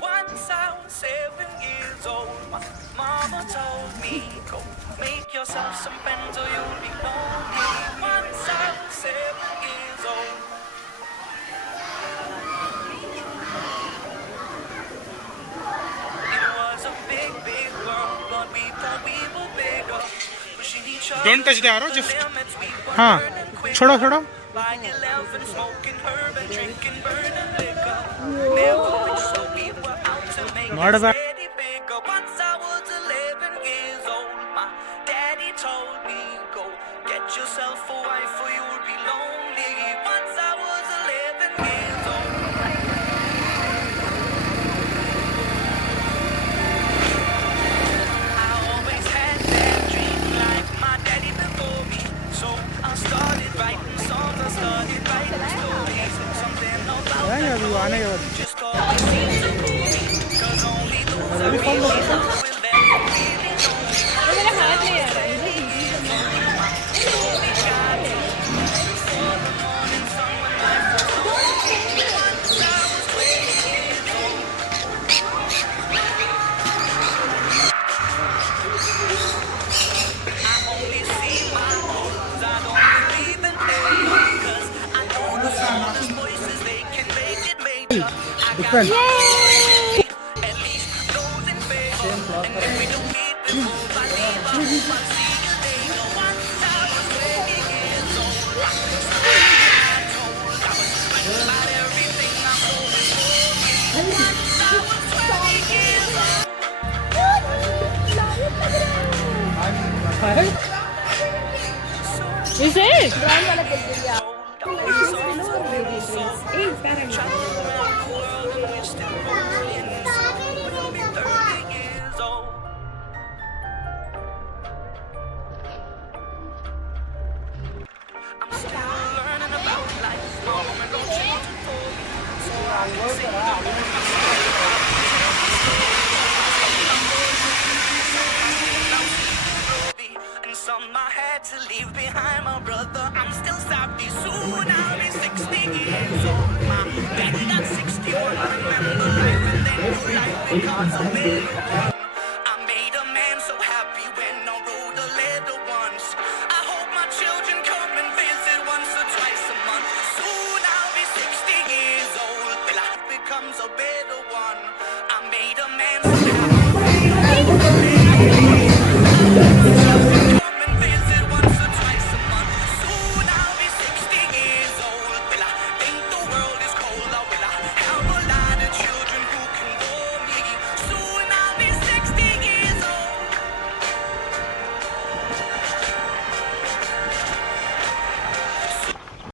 Once I was 7 years old, my mama told me, go make yourself some friends or you'll be lonely. Once I was 7 years old. It was a big, big world, but we thought we were bigger. Pushing each other. Don't touch the arrow, to just. limits, we were हाँ burning छोड़ो quicker. छोड़ो. By 11, smoking herb and drinking burning liquor. Never wish so we were out to make Not it bad. steady bigger. Once I was 11 years old, my daddy told me, go get yourself a wife or you'll be lonely. Once I was 11 years old. I always had that dream like my daddy before me. So I started writing songs, I started writing stories. Something about that just always seems to pull me. Cause only those I really love will ever really know me. वो मेरा हाथ नहीं आ रहा है इधर Slowly shining before the morning sun when life was lonely. Once I was 20 years old. I only see my goals, I don't believe in failure. Cause I know the smallest voices, they can make it major. I got at least those in favor. And if we don't meet before I leave, I hope I see you later. Once I was 20 years old, I told I was writing about everything I'm hoping for. Once I was 20 years old. Is it? I'm still learning about life. Mama, don't you want to told me? So I can sing and some I had to leave behind, my brother. I'm still sorry. Soon I'll be 60 years old. My daddy got 61. Remember life and then new life becomes a better one. I made a man so happy when I wrote a letter once. I hope my children come and visit once or twice a month. Soon I'll be 60 years old. Life becomes a better one.